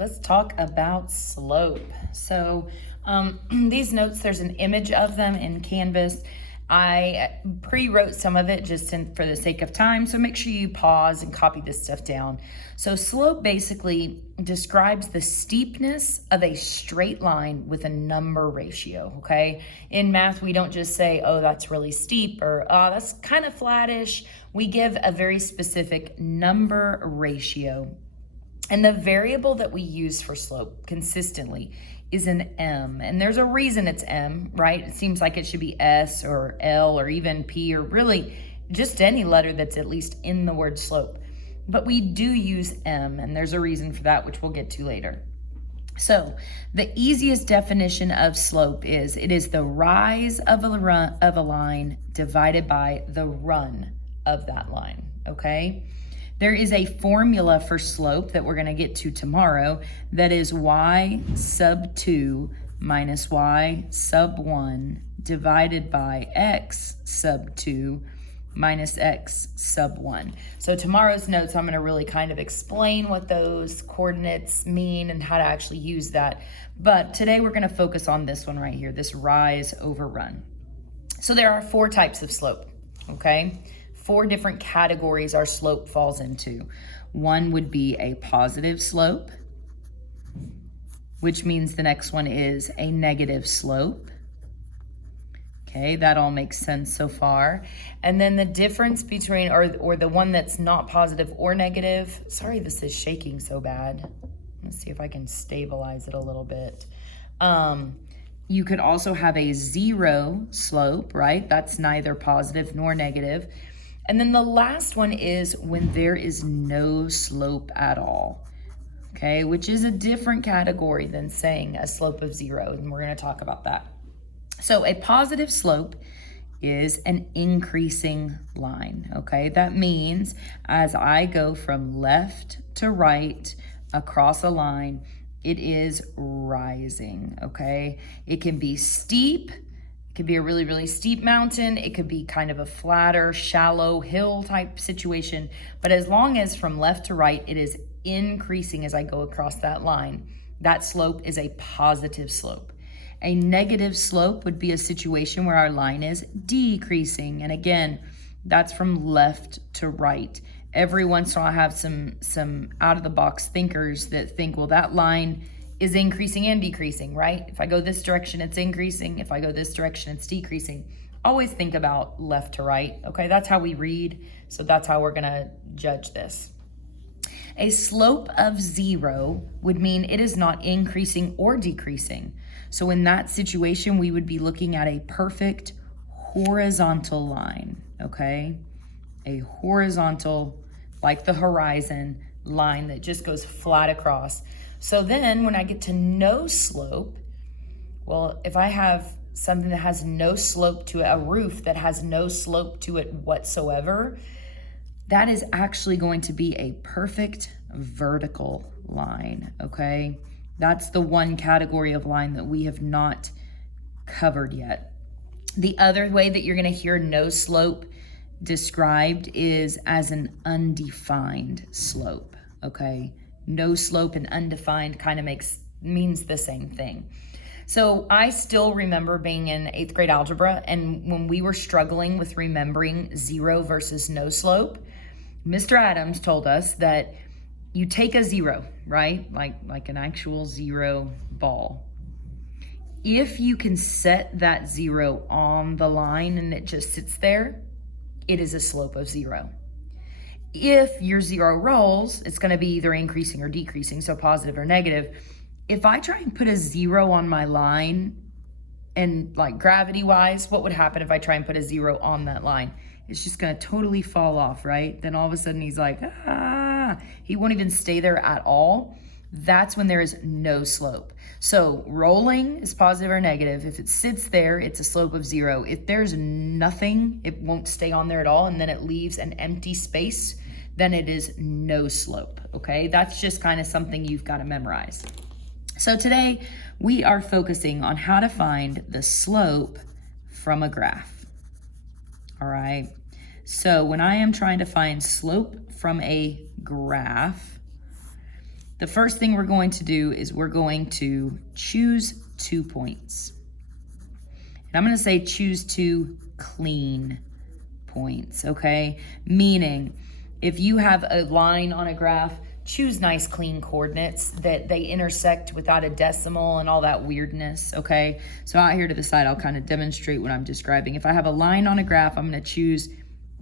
let's talk about slope. So these notes, there's an image of them in Canvas. I pre-wrote some of it just for the sake of time, so make sure you pause and copy this stuff down. So slope basically describes the steepness of a straight line with a number ratio, okay? In math, we don't just say, oh, that's really steep, or oh, that's kind of flattish. We give a very specific number ratio. And the variable that we use for slope consistently is an M. And there's a reason it's M, right? It seems like it should be S or L or even P or really just any letter that's at least in the word slope. But we do use M, and there's a reason for that, which we'll get to later. So the easiest definition of slope is it is the rise of a line divided by the run of that line, okay? There is a formula for slope that we're going to get to tomorrow that is y sub 2 minus y sub 1 divided by x sub 2 minus x sub 1. So tomorrow's notes, I'm going to really kind of explain what those coordinates mean and how to actually use that. But today we're going to focus on this one right here, this rise over run. So there are 4 types of slope, okay? 4 different categories our slope falls into. One would be a positive slope, which means the next one is a negative slope. Okay, that all makes sense so far. And then the difference between, or the one that's not positive or negative, sorry this is shaking so bad. Let's see if I can stabilize it a little bit. You could also have a 0 slope, right? That's neither positive nor negative. And then the last one is when there is no slope at all, okay, which is a different category than saying a slope of 0, and we're going to talk about that. So a positive slope is an increasing line, okay? That means as I go from left to right across a line, it is rising, okay? It can be steep. It could be a really, really steep mountain. It could be kind of a flatter, shallow hill type situation. But as long as from left to right, it is increasing as I go across that line, that slope is a positive slope. A negative slope would be a situation where our line is decreasing. And again, that's from left to right. Every once in a while I have some out of the box thinkers that think, well, that line is increasing and decreasing, right? If I go this direction, it's increasing. If I go this direction, it's decreasing. Always think about left to right, okay? That's how we read, so that's how we're gonna judge this. A slope of 0 would mean it is not increasing or decreasing. So in that situation, we would be looking at a perfect horizontal line, okay? A horizontal, like the horizon line that just goes flat across. So then when I get to no slope, well, if I have something that has no slope to it, a roof that has no slope to it whatsoever, that is actually going to be a perfect vertical line, okay? That's the one category of line that we have not covered yet. The other way that you're going to hear no slope described is as an undefined slope, okay? No slope and undefined kind of means the same thing. So I still remember being in 8th grade algebra, and when we were struggling with remembering 0 versus no slope, Mr. Adams told us that you take a 0, right? Like an actual 0 ball. If you can set that 0 on the line and it just sits there, it is a slope of 0. If your 0 rolls, it's going to be either increasing or decreasing, so positive or negative. If I try and put a 0 on my line, and like gravity-wise, what would happen if I try and put a 0 on that line? It's just going to totally fall off, right? Then all of a sudden he's like, he won't even stay there at all. That's when there is no slope. So rolling is positive or negative. If it sits there, it's a slope of 0. If there's nothing, it won't stay on there at all, and then it leaves an empty space, then it is no slope, okay? That's just kind of something you've got to memorize. So today we are focusing on how to find the slope from a graph, all right? So when I am trying to find slope from a graph, The first thing we're going to do is we're going to choose 2 points. And I'm going to say choose 2 clean points, okay? Meaning, if you have a line on a graph, choose nice clean coordinates that they intersect without a decimal and all that weirdness, okay? So out here to the side, I'll kind of demonstrate what I'm describing. If I have a line on a graph, I'm going to choose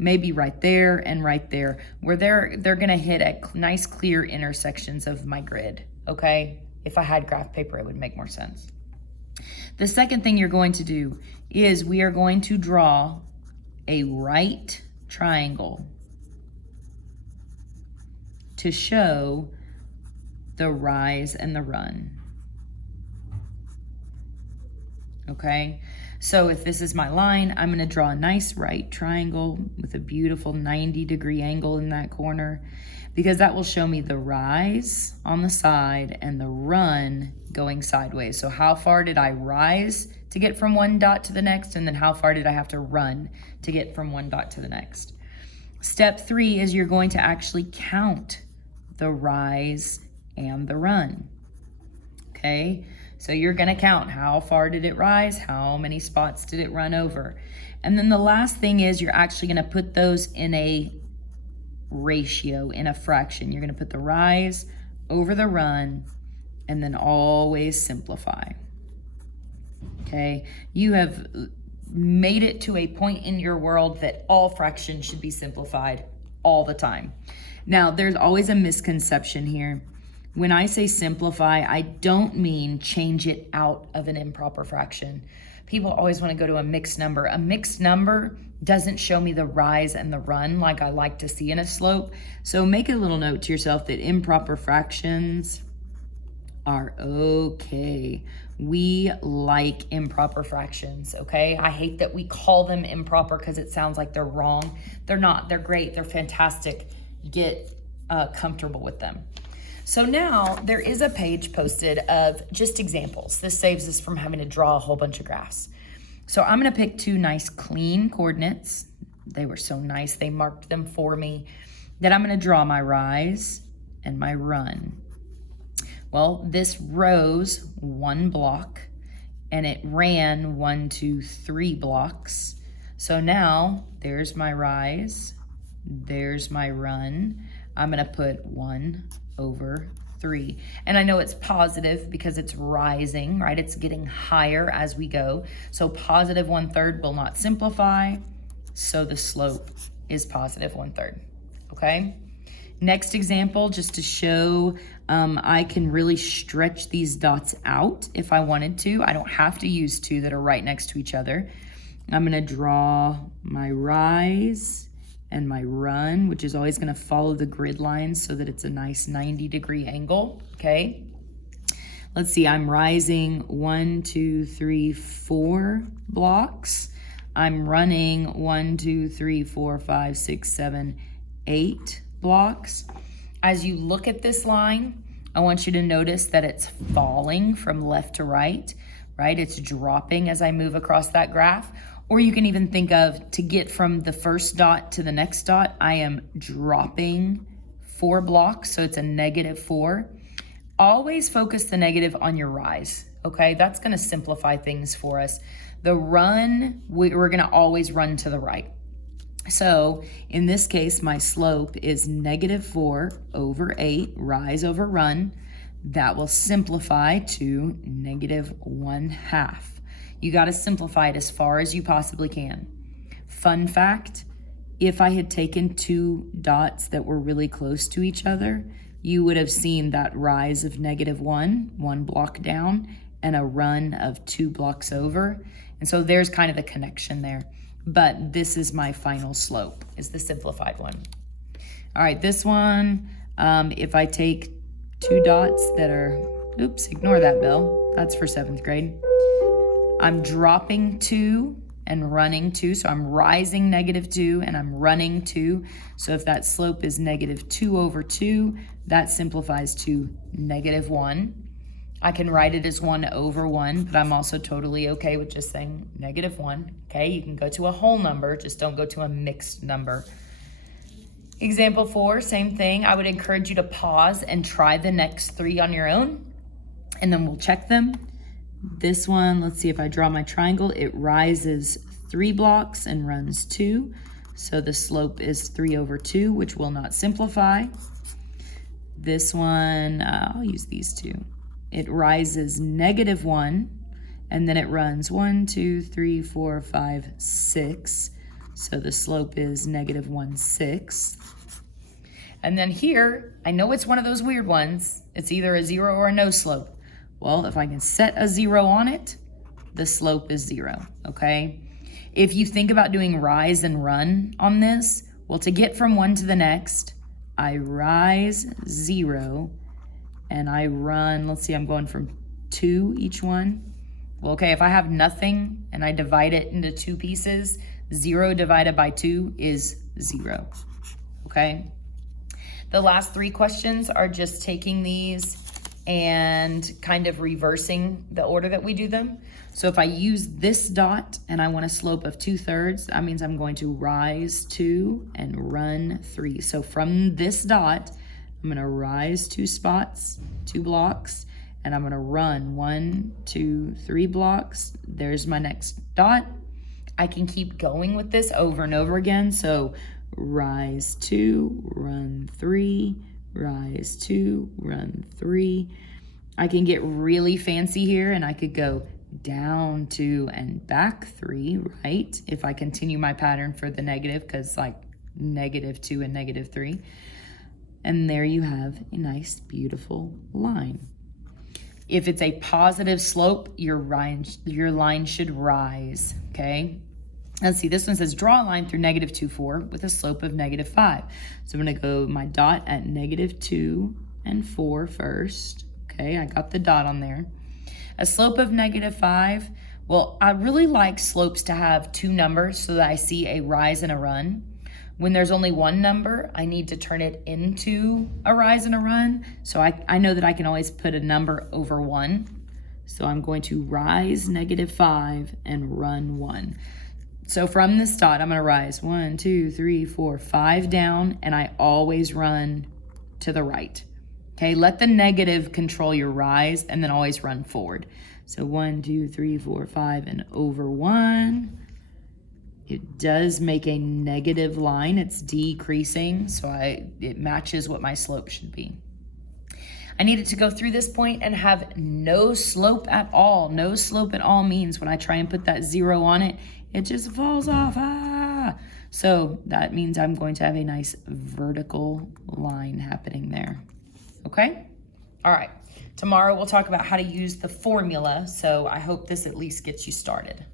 maybe right there and right there, where they're going to hit at nice clear intersections of my grid, okay? If I had graph paper, it would make more sense. The second thing you're going to do is we are going to draw a right triangle to show the rise and the run. Okay, so if this is my line, I'm going to draw a nice right triangle with a beautiful 90-degree angle in that corner, because that will show me the rise on the side and the run going sideways. So how far did I rise to get from one dot to the next, and then how far did I have to run to get from one dot to the next? Step 3 is you're going to actually count the rise and the run. Okay, so you're going to count how far did it rise, how many spots did it run over. And then the last thing is you're actually going to put those in a ratio, in a fraction. You're going to put the rise over the run and then always simplify. Okay, you have made it to a point in your world that all fractions should be simplified all the time. Now, there's always a misconception here. When I say simplify, I don't mean change it out of an improper fraction. People always want to go to a mixed number. A mixed number doesn't show me the rise and the run like I like to see in a slope. So make a little note to yourself that improper fractions are okay. We like improper fractions, okay? I hate that we call them improper because it sounds like they're wrong. They're not. They're great. They're fantastic. Get comfortable with them. So now there is a page posted of just examples. This saves us from having to draw a whole bunch of graphs. So I'm going to pick 2 nice clean coordinates. They were so nice. They marked them for me. Then I'm going to draw my rise and my run. Well, this rose 1 block and it ran 1, 2, 3 blocks. So now there's my rise. There's my run. I'm going to put 1/3. And I know it's positive because it's rising, right? It's getting higher as we go. So positive 1/3 will not simplify. So the slope is positive 1/3. Okay. Next example, just to show I can really stretch these dots out if I wanted to. I don't have to use 2 that are right next to each other. I'm going to draw my rise and my run, which is always going to follow the grid lines so that it's a nice 90-degree angle, okay? Let's see, I'm rising 1, 2, 3, 4 blocks. I'm running 1, 2, 3, 4, 5, 6, 7, 8 blocks. As you look at this line, I want you to notice that it's falling from left to right, right? It's dropping as I move across that graph. Or you can even think of, to get from the first dot to the next dot, I am dropping 4 blocks, so it's a -4. Always focus the negative on your rise, okay? That's gonna simplify things for us. The run, we're gonna always run to the right. So in this case, my slope is -4/8, rise over run. That will simplify to -1/2. You got to simplify it as far as you possibly can. Fun fact, if I had taken 2 dots that were really close to each other, you would have seen that rise of -1 block down, and a run of 2 blocks over. And so there's kind of the connection there. But this is my final slope, is the simplified one. All right, this one, if I take 2 dots that are, oops, ignore that bell. That's for 7th grade. I'm dropping 2 and running 2. So I'm rising -2 and I'm running 2. So if that slope is -2/2, that simplifies to -1. I can write it as 1/1, but I'm also totally okay with just saying -1. Okay, you can go to a whole number, just don't go to a mixed number. Example 4, same thing. I would encourage you to pause and try the next 3 on your own, and then we'll check them. This one, let's see if I draw my triangle. It rises 3 blocks and runs 2. So the slope is 3/2, which will not simplify. This one, I'll use these two. It rises -1, and then it runs 1, 2, 3, 4, 5, 6. So the slope is -1/6. And then here, I know it's one of those weird ones. It's either a 0 or a no slope. Well, if I can set a 0 on it, the slope is 0, okay? If you think about doing rise and run on this, well, to get from one to the next, I rise 0 and I run, let's see, I'm going from 2 each one. Well, okay, if I have nothing and I divide it into 2 pieces, 0 divided by 2 is 0, okay? The last 3 questions are just taking these and kind of reversing the order that we do them. So if I use this dot and I want a slope of 2/3, that means I'm going to rise 2 and run 3. So from this dot, I'm gonna rise 2 spots, 2 blocks, and I'm gonna run 1, 2, 3 blocks. There's my next dot. I can keep going with this over and over again. So rise 2, run 3, rise 2, run 3. I can get really fancy here and I could go down 2 and back 3, right? If I continue my pattern for the negative, because like -2 and -3. And there you have a nice, beautiful line. If it's a positive slope, your line should rise, okay? Let's see, this one says draw a line through -2, 4 with a slope of -5. So I'm gonna go my dot at -2 and 4 first. Okay, I got the dot on there. A slope of -5, well, I really like slopes to have 2 numbers so that I see a rise and a run. When there's only 1 number, I need to turn it into a rise and a run. So I know that I can always put a number over 1. So I'm going to rise -5 and run 1. So from this dot, I'm gonna rise 1, 2, 3, 4, 5 down, and I always run to the right. Okay, let the negative control your rise and then always run forward. So 1, 2, 3, 4, 5, and over 1. It does make a negative line, it's decreasing, so it matches what my slope should be. I needed to go through this point and have no slope at all. No slope at all means when I try and put that 0 on it, it just falls off. So that means I'm going to have a nice vertical line happening there. Okay? All right. Tomorrow we'll talk about how to use the formula. So I hope this at least gets you started.